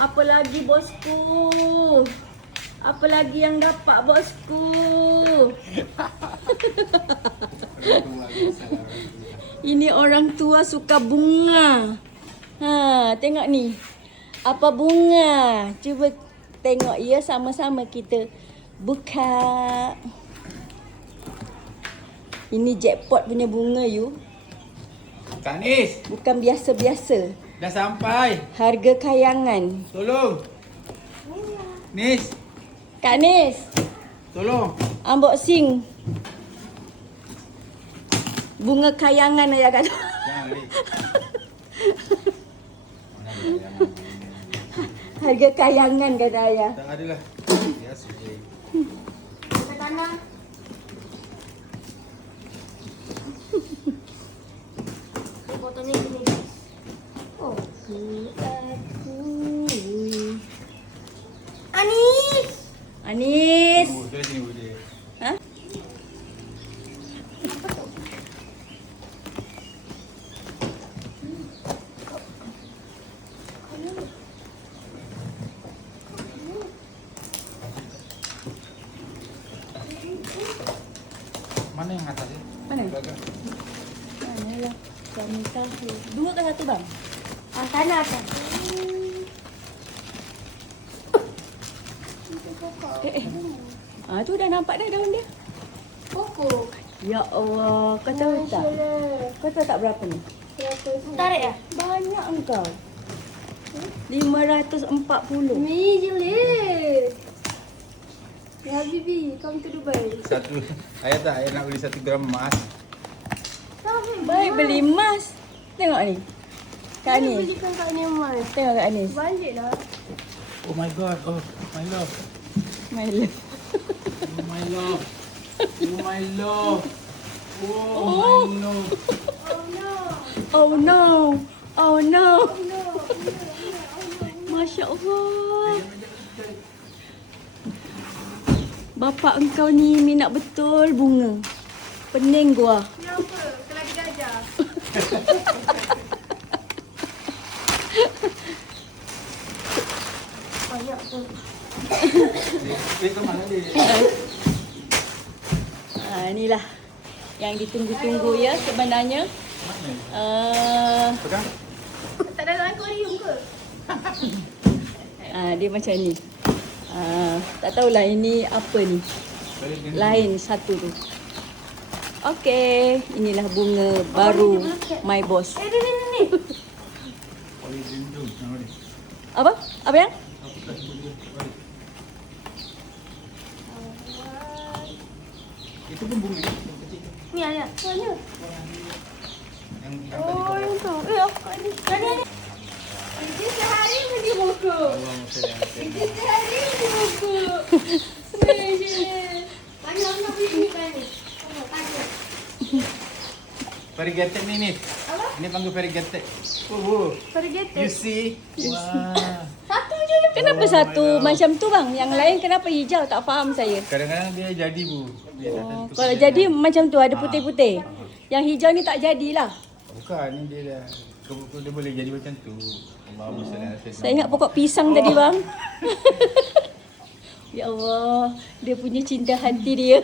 Apa lagi bosku? Apa lagi yang dapat bosku? Ini orang tua suka bunga. Ha, tengok ni. Apa bunga? Cuba tengok ya, sama-sama kita buka. Ini jackpot punya bunga you. Kak Nis, Bukan biasa-biasa. dah sampai. Harga kayangan. Tolong. Nis, Kak Nis, tolong. unboxing. Bunga kayangan ayah kata. Jangan lari. Harga kayangan kata ayah. Tak ada lah. Biasa je. Ke tanah. Foto ni gini guys. Oh, aku. Anis. Anis. Oh, dari sini boleh. Ha? Mana yang atas ya? Mana? Belakang. Manalah. Kami tahu. Dua ke satu bang? Sana atas. Tu dah nampak dah daun dia. Pokok. Ya Allah, kau tahu tak? Kau tahu tak berapa ni? Tarik ya? Banyak engkau. 540. Ni je leh. Ya Bibi, come to Dubai. Satu. Ayah tak, ayah nak beli 1 gram emas. Baik beli emas. Tengok ni. Kak Ni Anis. belikan kat ni emas. Tengok Kak Anis. Baliklah. Oh my god. Oh my love. My love. Oh my love. Oh my love. Oh, Oh. my love. Oh no. Oh no. Oh no. No. Masya Allah. Bapa engkau ni minat betul bunga. Pening gua. Kenapa? Kelagi gajah. Banyak tu. Dia ke mana dia? Inilah yang ditunggu-tunggu ya sebenarnya. Mana? Pegang. Tak ada dalam akuarium ke? Dia macam ni. Tak tahulah ini apa ni. Lain satu tu. Okey, inilah bunga baru My Boss. Ni. Oleh junjung nama dia. Apa? Apa yang? Aku tak sebut dia. Balik. Itu pun bunga yang kecil. Ni ayah. Mana? Yang tadi Oh, kau yang tu. Aku ni. Ni. Ini sehari pergi buku. Allah Muslim. Ini sehari pergi buku. Mana nak pergi kan ni? Tanya. Variegated ni Nis. Apa? Ini panggil variegated. Oh, Variegated. you see? Wah. Satu je je. Kenapa satu macam tu bang? Yang lain kenapa hijau? Tak faham saya. Kadang-kadang dia jadi bu. Dia datang tu Kalau kerja. jadi macam tu ada putih-putih. Yang hijau ni tak jadilah. Bukan, ni dia dah. Dia boleh jadi macam tu. Allah Muslim. Saya ingat pokok pisang tadi bang. Ya Allah, dia punya cinta hati dia.